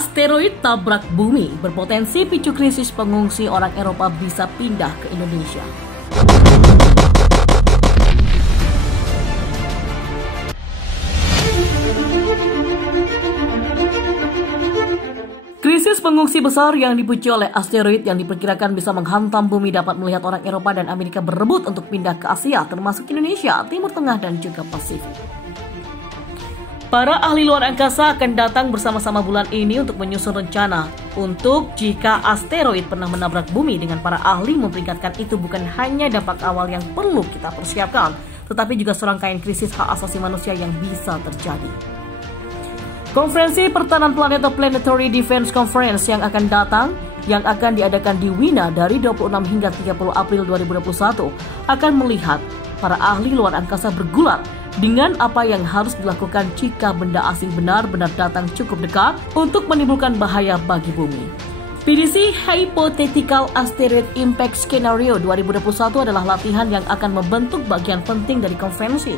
Asteroid tabrak bumi berpotensi picu krisis pengungsi orang Eropa bisa pindah ke Indonesia. Krisis pengungsi besar yang dipicu oleh asteroid yang diperkirakan bisa menghantam bumi dapat melihat orang Eropa dan Amerika berebut untuk pindah ke Asia, termasuk Indonesia, Timur Tengah, dan juga Pasifik. Para ahli luar angkasa akan datang bersama-sama bulan ini untuk menyusun rencana untuk jika asteroid pernah menabrak bumi, dengan para ahli memperingatkan itu bukan hanya dampak awal yang perlu kita persiapkan, tetapi juga serangkaian krisis hak asasi manusia yang bisa terjadi. Konferensi Pertahanan Planet atau Planetary Defense Conference yang akan datang, yang akan diadakan di Wina dari 26 hingga 30 April 2021, akan melihat para ahli luar angkasa bergulat dengan apa yang harus dilakukan jika benda asing benar-benar datang cukup dekat untuk menimbulkan bahaya bagi bumi. PDC Hypothetical Asteroid Impact Scenario 2021 adalah latihan yang akan membentuk bagian penting dari konferensi.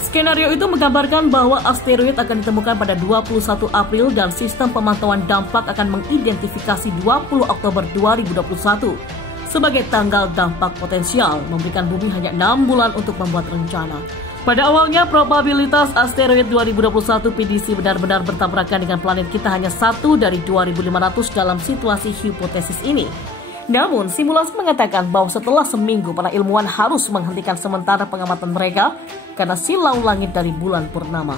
Skenario itu menggambarkan bahwa asteroid akan ditemukan pada 21 April dan sistem pemantauan dampak akan mengidentifikasi 20 Oktober 2021 sebagai tanggal dampak potensial, memberikan bumi hanya 6 bulan untuk membuat rencana. Pada awalnya, probabilitas asteroid 2021 PDC benar-benar bertabrakan dengan planet kita hanya 1 dari 2.500 dalam situasi hipotesis ini. Namun, simulasi mengatakan bahwa setelah seminggu, para ilmuwan harus menghentikan sementara pengamatan mereka karena silau langit dari bulan purnama.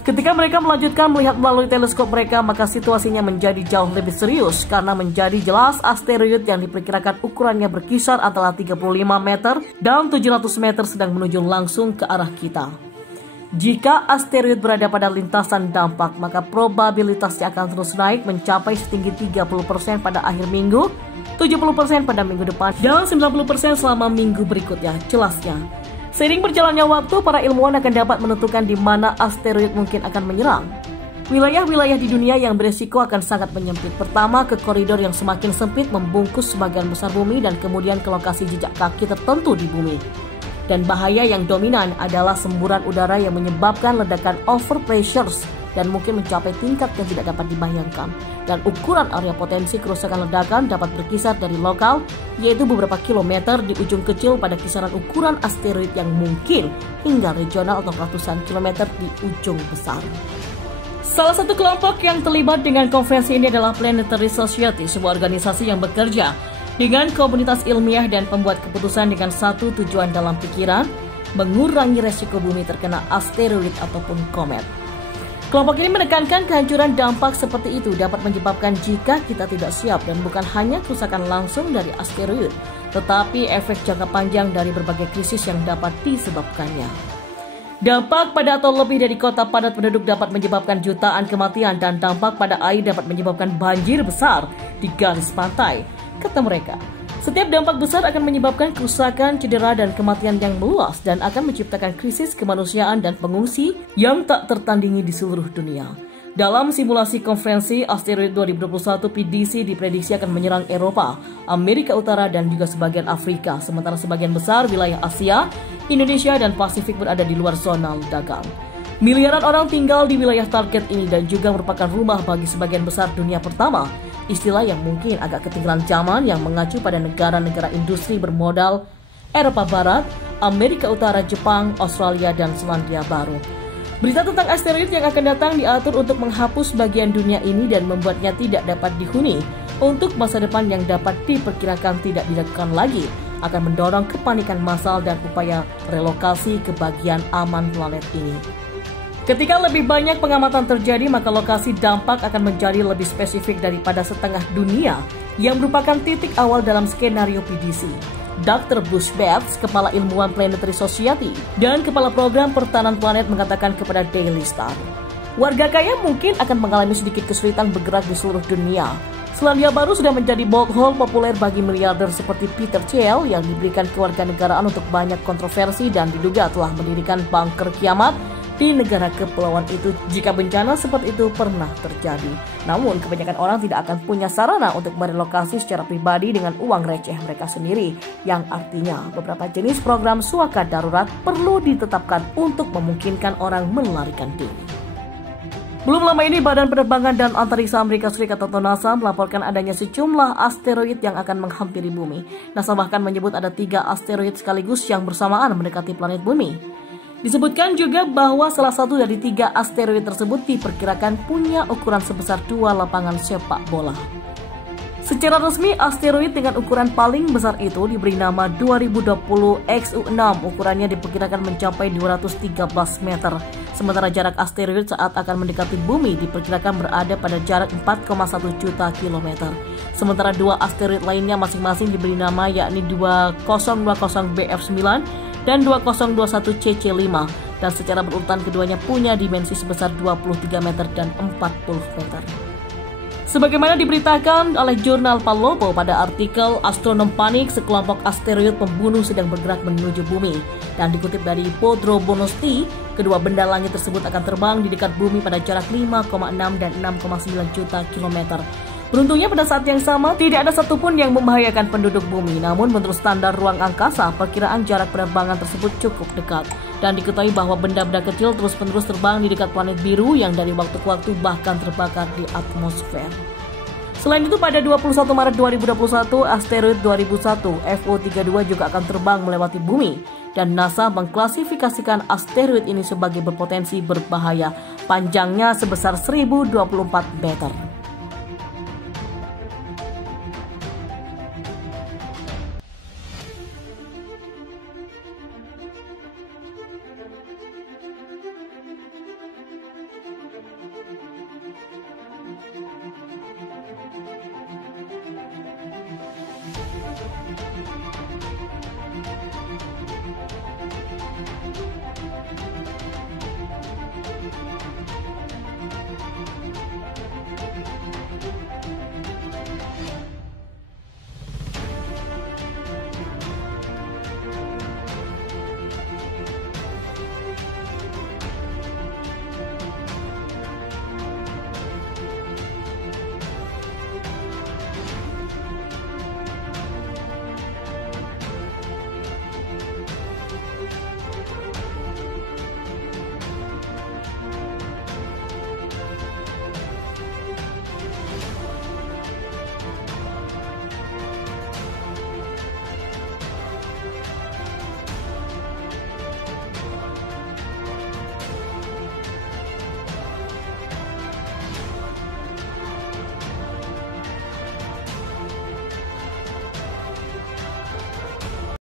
Ketika mereka melanjutkan melihat melalui teleskop mereka, maka situasinya menjadi jauh lebih serius karena menjadi jelas asteroid yang diperkirakan ukurannya berkisar antara 35 meter dan 700 meter sedang menuju langsung ke arah kita. Jika asteroid berada pada lintasan dampak, maka probabilitasnya akan terus naik mencapai setinggi 30% pada akhir minggu, 70% pada minggu depan, dan 90% selama minggu berikutnya, jelasnya. Seiring berjalannya waktu, para ilmuwan akan dapat menentukan di mana asteroid mungkin akan menyerang. Wilayah-wilayah di dunia yang beresiko akan sangat menyempit. Pertama, ke koridor yang semakin sempit membungkus sebagian besar bumi dan kemudian ke lokasi jejak kaki tertentu di bumi. Dan bahaya yang dominan adalah semburan udara yang menyebabkan ledakan overpressures dan mungkin mencapai tingkat yang tidak dapat dibayangkan. Dan ukuran area potensi kerusakan ledakan dapat berkisar dari lokal, yaitu beberapa kilometer di ujung kecil pada kisaran ukuran asteroid yang mungkin hingga regional atau ratusan kilometer di ujung besar. Salah satu kelompok yang terlibat dengan konferensi ini adalah Planetary Society, sebuah organisasi yang bekerja dengan komunitas ilmiah dan pembuat keputusan dengan satu tujuan dalam pikiran, mengurangi resiko bumi terkena asteroid ataupun komet. Kelompok ini menekankan kehancuran dampak seperti itu dapat menyebabkan jika kita tidak siap, dan bukan hanya kerusakan langsung dari asteroid, tetapi efek jangka panjang dari berbagai krisis yang dapat disebabkannya. Dampak pada atau lebih dari kota padat penduduk dapat menyebabkan jutaan kematian, dan dampak pada air dapat menyebabkan banjir besar di garis pantai, kata mereka. Setiap dampak besar akan menyebabkan kerusakan, cedera, dan kematian yang meluas dan akan menciptakan krisis kemanusiaan dan pengungsi yang tak tertandingi di seluruh dunia. Dalam simulasi konferensi, asteroid 2021 PDC diprediksi akan menyerang Eropa, Amerika Utara, dan juga sebagian Afrika, sementara sebagian besar wilayah Asia, Indonesia, dan Pasifik berada di luar zona ledakan. Miliaran orang tinggal di wilayah target ini dan juga merupakan rumah bagi sebagian besar dunia pertama, istilah yang mungkin agak ketinggalan zaman yang mengacu pada negara-negara industri bermodal Eropa Barat, Amerika Utara, Jepang, Australia, dan Selandia Baru. Berita tentang asteroid yang akan datang diatur untuk menghapus bagian dunia ini dan membuatnya tidak dapat dihuni untuk masa depan yang dapat diperkirakan tidak dilakukan lagi, akan mendorong kepanikan massal dan upaya relokasi ke bagian aman planet ini. Ketika lebih banyak pengamatan terjadi, maka lokasi dampak akan menjadi lebih spesifik daripada setengah dunia yang merupakan titik awal dalam skenario PDC. Dr. Bruce Betts, kepala ilmuwan Planetary Society dan kepala program pertahanan planet, mengatakan kepada Daily Star, warga kaya mungkin akan mengalami sedikit kesulitan bergerak di seluruh dunia. Selandia Baru sudah menjadi bold hole populer bagi miliarder seperti Peter Thiel yang diberikan kewarganegaraan untuk banyak kontroversi dan diduga telah mendirikan bunker kiamat di negara kepulauan itu jika bencana seperti itu pernah terjadi. Namun, kebanyakan orang tidak akan punya sarana untuk merelokasi secara pribadi dengan uang receh mereka sendiri, yang artinya beberapa jenis program suaka darurat perlu ditetapkan untuk memungkinkan orang melarikan diri. Belum lama ini Badan Penerbangan dan Antariksa Amerika Serikat atau NASA melaporkan adanya sejumlah asteroid yang akan menghampiri bumi. NASA bahkan menyebut ada 3 asteroid sekaligus yang bersamaan mendekati planet bumi. Disebutkan juga bahwa salah satu dari 3 asteroid tersebut diperkirakan punya ukuran sebesar 2 lapangan sepak bola. Secara resmi, asteroid dengan ukuran paling besar itu diberi nama 2020 XU6. Ukurannya diperkirakan mencapai 213 meter. Sementara jarak asteroid saat akan mendekati bumi diperkirakan berada pada jarak 4,1 juta kilometer. Sementara 2 asteroid lainnya masing-masing diberi nama yakni 2020 BF9 dan 2021 CC5. Dan secara berurutan keduanya punya dimensi sebesar 23 meter dan 40 meter. Sebagaimana diberitakan oleh jurnal Pallobo pada artikel Astronom Panik, sekelompok asteroid pembunuh sedang bergerak menuju bumi. Dan dikutip dari Podro Bonosti, kedua benda langit tersebut akan terbang di dekat bumi pada jarak 5,6 dan 6,9 juta kilometer. Beruntungnya pada saat yang sama, tidak ada satupun yang membahayakan penduduk bumi. Namun menurut standar ruang angkasa, perkiraan jarak penerbangan tersebut cukup dekat. Dan diketahui bahwa benda-benda kecil terus-menerus terbang di dekat planet biru yang dari waktu ke waktu bahkan terbakar di atmosfer. Selain itu, pada 21 Maret 2021, asteroid 2001 FO32 juga akan terbang melewati bumi. Dan NASA mengklasifikasikan asteroid ini sebagai berpotensi berbahaya. Panjangnya sebesar 1024 meter.